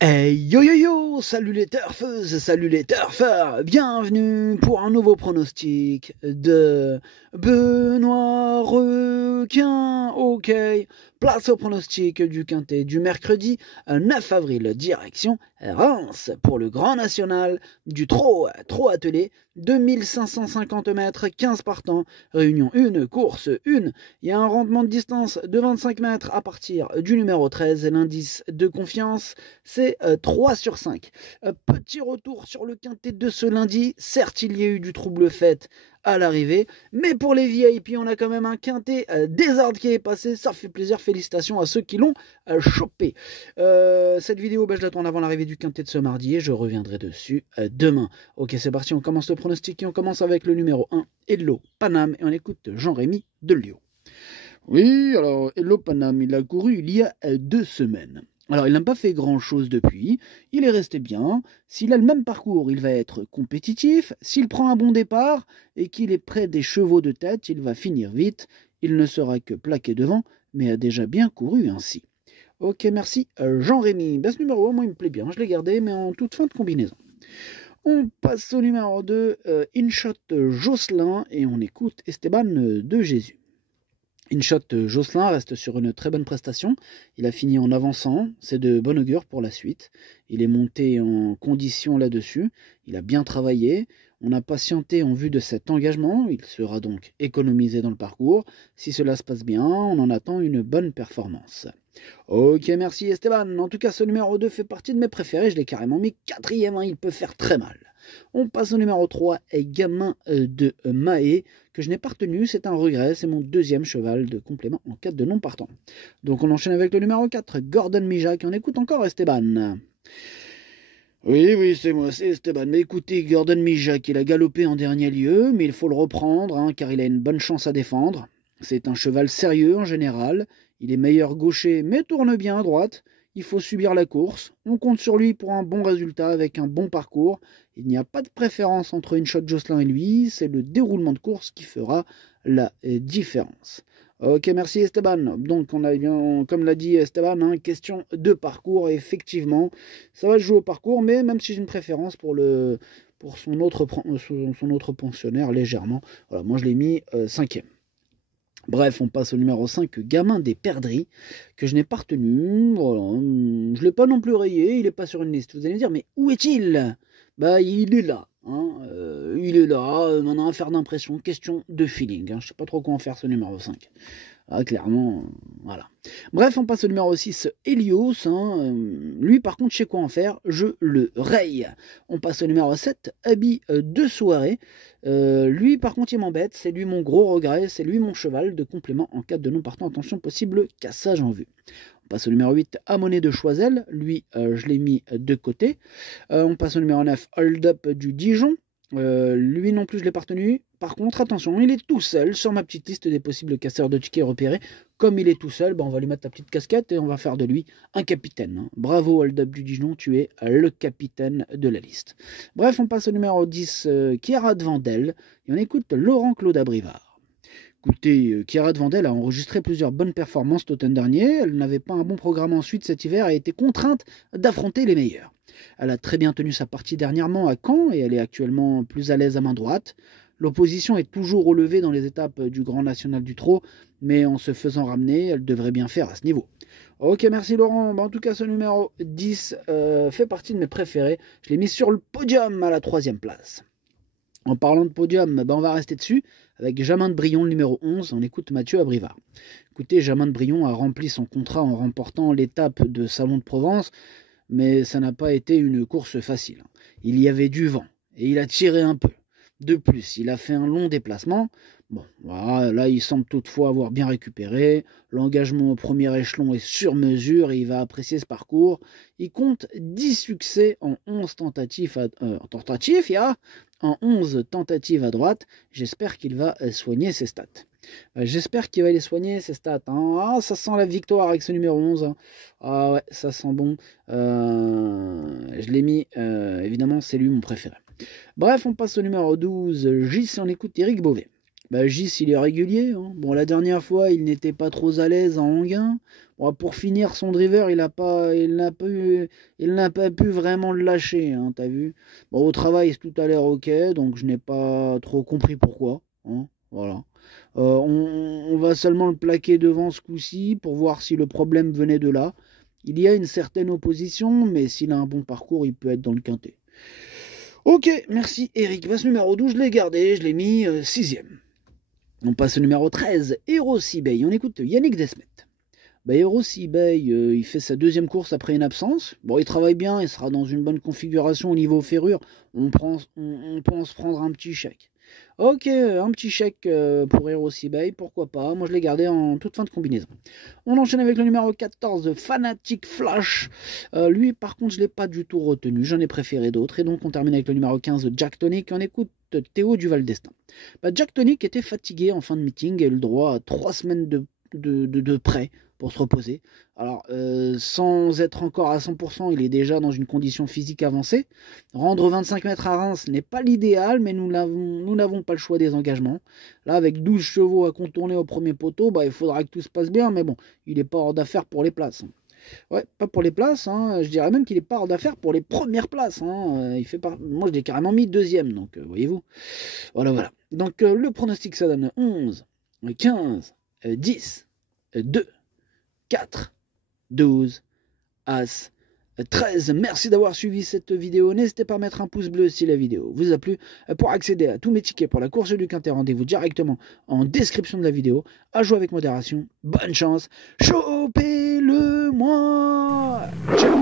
Hey yo yo yo, salut les turfeuses, salut les turfeurs, bienvenue pour un nouveau pronostic de Benoît Requin. Ok, place au pronostic du quintet du mercredi 9 avril, direction Reims pour le Grand National du trot attelé, 2550 mètres, 15 partants, réunion 1, course 1. Il y a un rendement de distance de 25 mètres à partir du numéro 13, l'indice de confiance c'est 3 sur 5. Petit retour sur le quintet de ce lundi. Certes, il y a eu du trouble fait à l'arrivée, mais pour les VIP, on a quand même un quintet Desard qui est passé. Ça fait plaisir. Félicitations à ceux qui l'ont chopé. Cette vidéo, je l'attends avant l'arrivée du quintet de ce mardi et je reviendrai dessus demain. Ok, c'est parti. On commence le pronostic et on commence avec le numéro 1, Hello Paname. Et on écoute Jean-Rémy Delio. Oui, alors Hello Paname, il a couru il y a 2 semaines. Alors, il n'a pas fait grand-chose depuis, il est resté bien. S'il a le même parcours, il va être compétitif. S'il prend un bon départ et qu'il est près des chevaux de tête, il va finir vite. Il ne sera que plaqué devant, mais a déjà bien couru ainsi. Ok, merci. Jean-Rémy, ce numéro, moi, il me plaît bien. Je l'ai gardé, mais en toute fin de combinaison. On passe au numéro 2, InShot Jocelyn, et on écoute Esteban de Jésus. InShot Jocelyn reste sur une très bonne prestation. Il a fini en avançant, c'est de bon augure pour la suite. Il est monté en condition là-dessus, il a bien travaillé. On a patienté en vue de cet engagement, il sera donc économisé dans le parcours. Si cela se passe bien, on en attend une bonne performance. Ok, merci Esteban. En tout cas, ce numéro 2 fait partie de mes préférés, je l'ai carrément mis quatrième, il peut faire très mal. On passe au numéro 3, Gamin de Mahé, que je n'ai pas retenu, c'est un regret, c'est mon deuxième cheval de complément en cas de non partant. Donc on enchaîne avec le numéro 4, Gordon Mijak, et on écoute encore Esteban. Oui, c'est moi, c'est Esteban. Mais écoutez, Gordon Mijak, il a galopé en dernier lieu, mais il faut le reprendre, car il a une bonne chance à défendre. C'est un cheval sérieux en général, il est meilleur gaucher, mais tourne bien à droite. Il faut subir la course. On compte sur lui pour un bon résultat avec un bon parcours. Il n'y a pas de préférence entre InShot Jocelyn et lui. C'est le déroulement de course qui fera la différence. Ok, merci Esteban. Donc, on a bien, comme l'a dit Esteban, question de parcours. Et effectivement, ça va se jouer au parcours, mais même si j'ai une préférence pour son autre pensionnaire légèrement. Voilà, moi je l'ai mis cinquième. Bref, on passe au numéro 5, Gamin des Perdrix, que je n'ai pas retenu. Voilà. Je ne l'ai pas non plus rayé, il n'est pas sur une liste. Vous allez me dire, mais où est-il? Il est là. Il est là, maintenant affaire d'impression, question de feeling. Je ne sais pas trop quoi en faire ce numéro 5. Clairement, voilà. Bref, on passe au numéro 6, Helios. Lui, par contre, je sais quoi en faire, je le raye. On passe au numéro 7, Habit de soirée. Lui, par contre, il m'embête. C'est lui mon gros regret. C'est lui mon cheval de complément en cas de non partant. Attention, possible cassage en vue. On passe au numéro 8, Amoné de Choiseul. Lui, je l'ai mis de côté. On passe au numéro 9, Hold Up du Dijon. Lui non plus je l'ai pas retenu. Par contre, attention, il est tout seul sur ma petite liste des possibles casseurs de tickets repérés. Comme il est tout seul, on va lui mettre la petite casquette et on va faire de lui un capitaine. Bravo Hold Up du Dijon, tu es le capitaine de la liste. Bref, on passe au numéro 10, Chiara de Vandel, et on écoute Laurent Claude Abrivard. Écoutez, Chiara de Vandel a enregistré plusieurs bonnes performances l'automne dernier. Elle n'avait pas un bon programme ensuite cet hiver et a été contrainte d'affronter les meilleurs. Elle a très bien tenu sa partie dernièrement à Caen et elle est actuellement plus à l'aise à main droite. L'opposition est toujours relevée dans les étapes du Grand National du Trot, mais en se faisant ramener, elle devrait bien faire à ce niveau. Ok, merci Laurent. En tout cas, ce numéro 10 fait partie de mes préférés. Je l'ai mis sur le podium à la 3e place. En parlant de podium, on va rester dessus avec Jamin de Brion, le numéro 11. On écoute Mathieu Abrivard. Écoutez, Jamin de Brion a rempli son contrat en remportant l'étape de Salon de Provence, mais ça n'a pas été une course facile. Il y avait du vent et il a tiré un peu. De plus, il a fait un long déplacement. Bon, voilà, là, il semble toutefois avoir bien récupéré. L'engagement au premier échelon est sur mesure et il va apprécier ce parcours. Il compte 10 succès en 11 tentatives, en 11 tentatives à droite. J'espère qu'il va soigner ses stats. J'espère qu'il va les soigner, ses stats. Ça sent la victoire avec ce numéro 11. Ah ouais, ça sent bon. Je l'ai mis, évidemment, c'est lui mon préféré. Bref, on passe au numéro 12, Gis, on écoute Eric Beauvais. Bah, Gis, il est régulier. Hein. Bon, la dernière fois, il n'était pas trop à l'aise en Anguin. Bon, pour finir, son driver, il n'a pas pu vraiment le lâcher, hein, t'as vu. Bon, au travail, tout a l'air ok, donc je n'ai pas trop compris pourquoi. Hein, voilà. On va seulement le plaquer devant ce coup-ci pour voir si le problème venait de là. Il y a une certaine opposition, mais s'il a un bon parcours, il peut être dans le quintet. Ok, merci Eric. Bah, ce numéro 12, je l'ai gardé, je l'ai mis 6ème. On passe au numéro 13, Hero Seabay. On écoute Yannick Desmet. Bah, Hero Seabay, il fait sa 2e course après une absence. Bon, il travaille bien, il sera dans une bonne configuration au niveau ferrure. On pense prendre un petit chèque. Ok, un petit chèque pour Hero Seabay, pourquoi pas. Moi, je l'ai gardé en toute fin de combinaison. On enchaîne avec le numéro 14, Fanatic Flash. Lui, par contre, je ne l'ai pas du tout retenu. J'en ai préféré d'autres. Et donc, on termine avec le numéro 15, Jack Tonic. On écoute Théo Duval d'Estaing. Bah, Jack Tonic était fatigué en fin de meeting et a eu le droit à 3 semaines de prêt pour se reposer. Alors, sans être encore à 100%, il est déjà dans une condition physique avancée. Rendre 25 mètres à Reims n'est pas l'idéal, mais nous n'avons pas le choix des engagements. Là, avec 12 chevaux à contourner au premier poteau, bah, il faudra que tout se passe bien, mais bon, il n'est pas hors d'affaire pour les places. Ouais, pas pour les places, hein. Je dirais même qu'il est pas hors d'affaire pour les premières places. Hein. Moi, je l'ai carrément mis 2ème, donc voyez-vous. Voilà. Donc, le pronostic, ça donne 11, 15, 10, 2, 4, 12, As, 13. Merci d'avoir suivi cette vidéo. N'hésitez pas à mettre un pouce bleu si la vidéo vous a plu. Pour accéder à tous mes tickets pour la course du Quintet, rendez-vous directement en description de la vidéo. À jouer avec modération. Bonne chance. Chopez-le moi. Ciao.